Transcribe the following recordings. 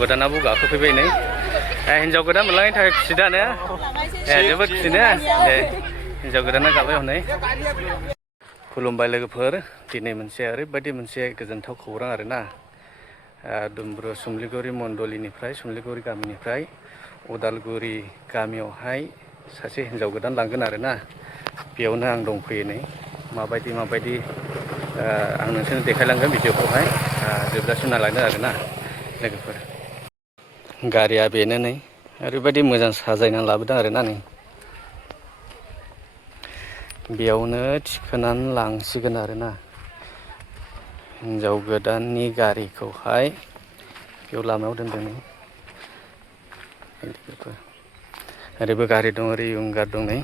गोदानाबो गाखोफैबाय नै हिन्जाव गोदान मोनलांनायनि थाखाय खुसि दा ने जोबोद खुसि ने हिन्जाव गोदाना गाबाय हनै खुलुमबाय लोगोफोर दिनै मोनसे ओरैबायदि मोनसे गोजोनथाव खौरां आरोना दुमब्रु सुमलिगुरि मण्डलिनिफ्राय सुमलिगुरि गामिनिफ्राय उदालगुरि गामियावहाय सासे हिन्जाव गोदान लांगोन आरोना बेयावनो आं दंफैयो नै माबायदि आं नोंसोरनो देखायलांगोन भिडिअखौहाय जोबजासिम नायलांदों आरोना लोगोफोर गारिया बेनो नै ओरैबायदि मोजां साजायना लाबोदों आरोना नै बेयावनो थिखोनानै लांसिगोन आरोना हिन्जाव गोदाननि गारिखौहाय बेयाव लामायाव दोनदों नै ओरैबो गारि दं ओरै उइंगार दं नै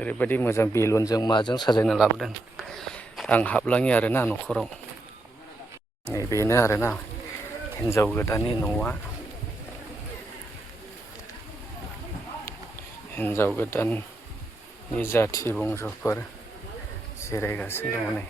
ओरैबायदि मोजां बेलुनजों माजों साजायना लाबोदों आं हाबलाङि आरोना न'खराव नै बेनो आरोना हिन्जाव गोदाननि न'आ हिन्जाव गोदाननि जाथि बंस'फोर जिरायगासिनो दङ नै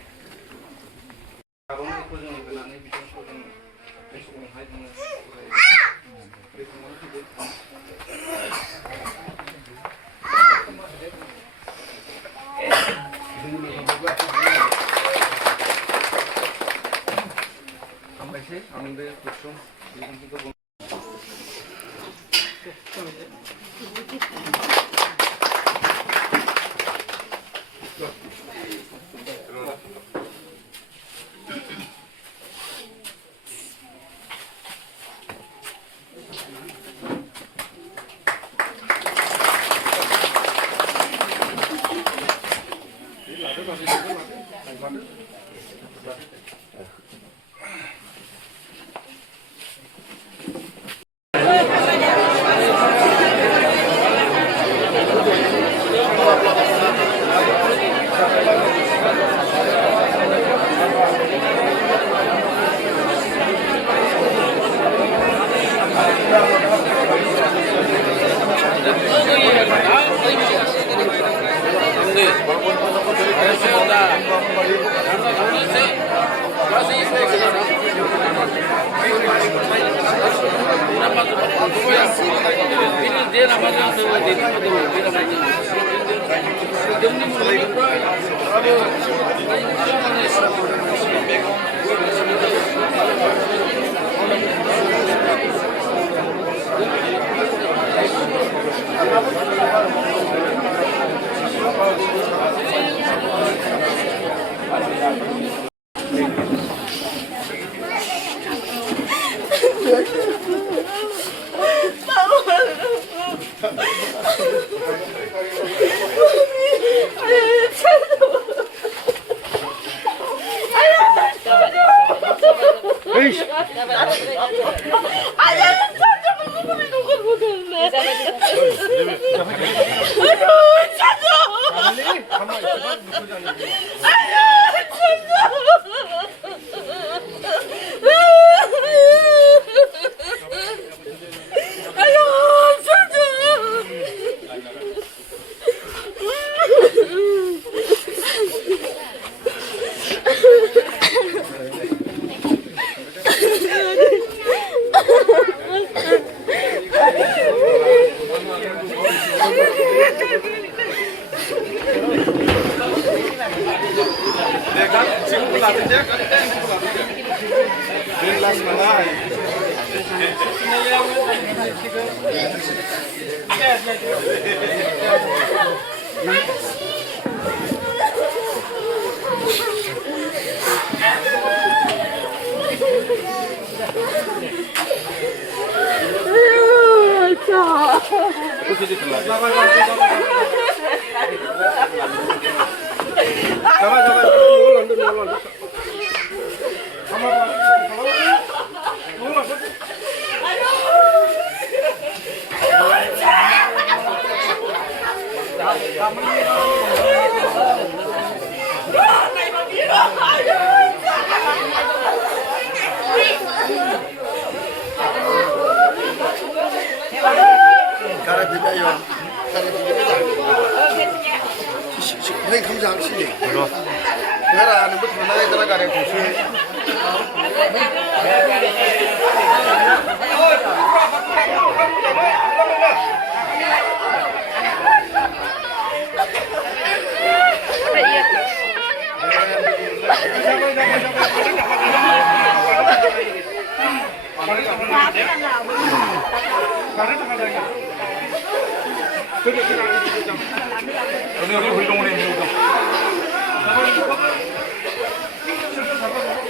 Gara nunggu temennya gara-gara kusi.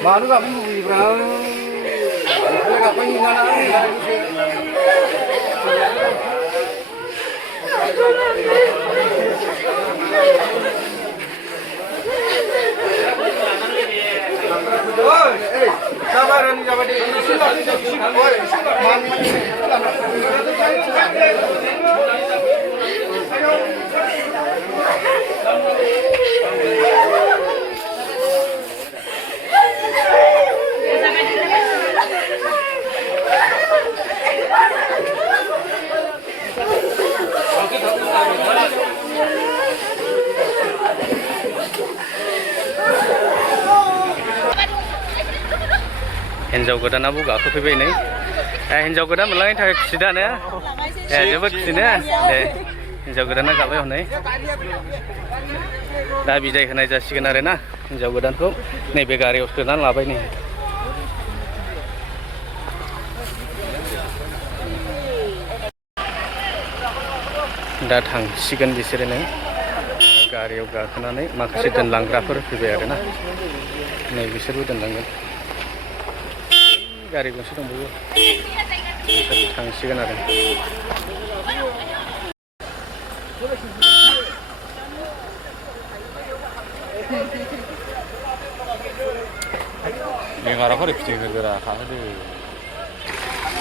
Baru kamu berang, kalau kamu gimana? Sabaran jabat di हिन्जाव गोदानाबो गाखोफैबाय नै हिन्जाव गोदान मोनलांनायनि थाखाय खुसिदानो जोबोद खुसिनो दे हिन्जाव गोदाना गाबाय हनै दा बिदाय होनाय जासिगोन आरो ना हिन्जाव गोदानखौ नैबे गारियाव सोनानै लाबाय नै दा थांसिगोन बिसोरो नै गारियाव गाखोनानै माखासे दोनलांग्राफोर फैबाय आरो ना नै बिसोरबो दोनलांगोन गारि गंसे दंबावो थांसिगोन आरो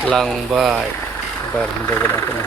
लांबाय एबार हिन्जाव गोदानखौनो